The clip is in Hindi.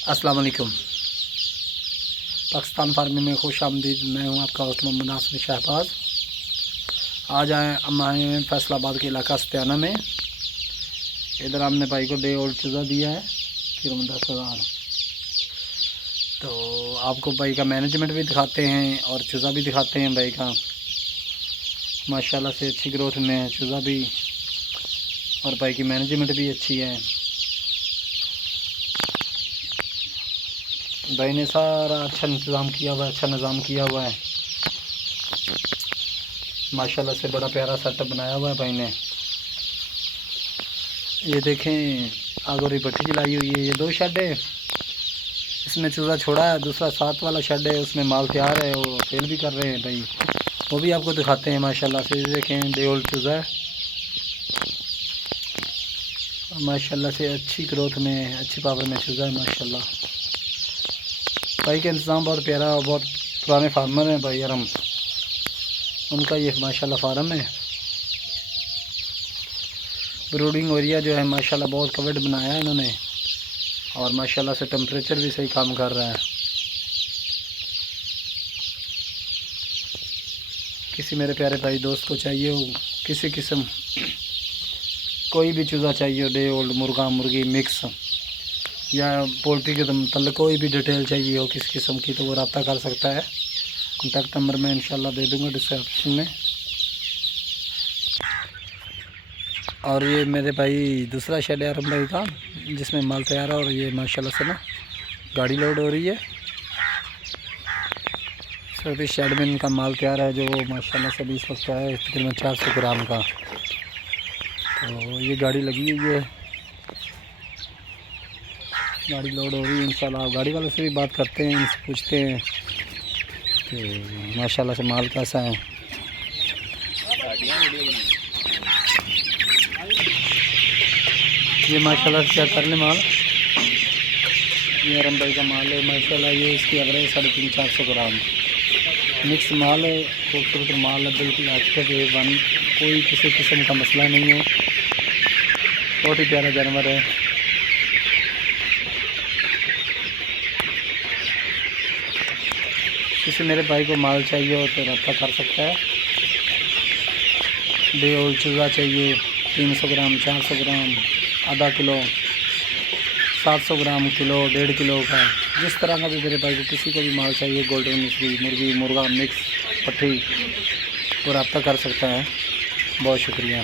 अस्सलाम वालेकुम। पाकिस्तान फार्मिंग में खुश आमदीद। मैं हूं आपका होस्ट मोहम्मद नासिर शहबाज। आज हम आए हैं फैसलाबाद के इलाका सत्याना में। इधर हमने भाई को डे ओल्ड चूज़ा दिया है फिर 10,000। तो आपको भाई का मैनेजमेंट भी दिखाते हैं और चूज़ा भी दिखाते हैं। भाई का माशाल्लाह से अच्छी ग्रोथ में है चूज़ा भी, और भाई की मैनेजमेंट भी अच्छी है। भाई ने सारा अच्छा इंतज़ाम किया हुआ है, अच्छा निज़ाम किया हुआ है। माशाल्लाह से बड़ा प्यारा सेटअप बनाया हुआ है भाई ने। ये देखें, आगोरी भट्टी जलाई हुई है। ये 2 शेड है, इसमें चूज़ा छोड़ा है। दूसरा 7 वाला शेड है, उसमें माल तैयार है, वो सेल भी कर रहे हैं भाई। वो भी आपको दिखाते हैं। माशाल्लाह से देखें, डे ओल्ड चूज़ा है। माशाल्लाह से अच्छी ग्रोथ में, अच्छी पावर में चूज़ा है माशाल्लाह। भाई का इंतज़ाम बहुत प्यारा और बहुत पुराने फार्मर हैं भाई यार। हम उनका ये माशाल्लाह फार्म है। ब्रूडिंग एरिया जो है माशाल्लाह बहुत कवर्ड बनाया है इन्होंने, और माशाल्लाह से टेम्परेचर भी सही काम कर रहा है। किसी मेरे प्यारे भाई दोस्त को चाहिए हो, किसी किस्म कोई भी चूज़ा चाहिए हो, डे ओल्ड मुर्गा मुर्गी मिक्स या पोल्ट्री के मतलब कोई भी डिटेल चाहिए हो किस किस्म की, तो वो रब्ता कर सकता है। कॉन्टैक्ट नंबर मैं इंशाल्लाह दे दूँगा डिस्क्रिप्शन में। और ये मेरे भाई दूसरा शेड है आरम भाई का, जिसमें माल तैयार है। और ये माशाल्लाह से ना गाड़ी लोड हो रही है। सर इस शेड में इनका माल तैयार है, जो माशाल्लाह से 20 वक्त है तकरीबन 400 ग्राम का। तो ये गाड़ी लगी हुई है, गाड़ी लोड हो रही है। इंशाल्लाह गाड़ी वाले से भी बात करते हैं, इनसे पूछते हैं कि माशाल्लाह से माल कैसा है। ये माशाल्लाह से चेक कर ले माल। ये आरम भाई का माल है माशाल्लाह। ये इसकी एवरेज 350-400 ग्राम मिक्स माल है। खूबसूरत माल है, बिल्कुल एक्टिव है। कोई किसी किस्म का मसला नहीं है। बहुत ही प्यारा जानवर है। किसी मेरे भाई को माल चाहिए हो तो रब्ता कर सकता है। डे ओल्ड चूज़ा चाहिए 300 ग्राम, 400 ग्राम, आधा किलो, 700 ग्राम, किलो, 1.5 किलो का, जिस तरह का भी मेरे भाई को किसी को भी माल चाहिए, गोल्डन मिश्री मुर्गी मुर्गा मिक्स पट्टी, वो रब्ता कर सकता है। बहुत शुक्रिया।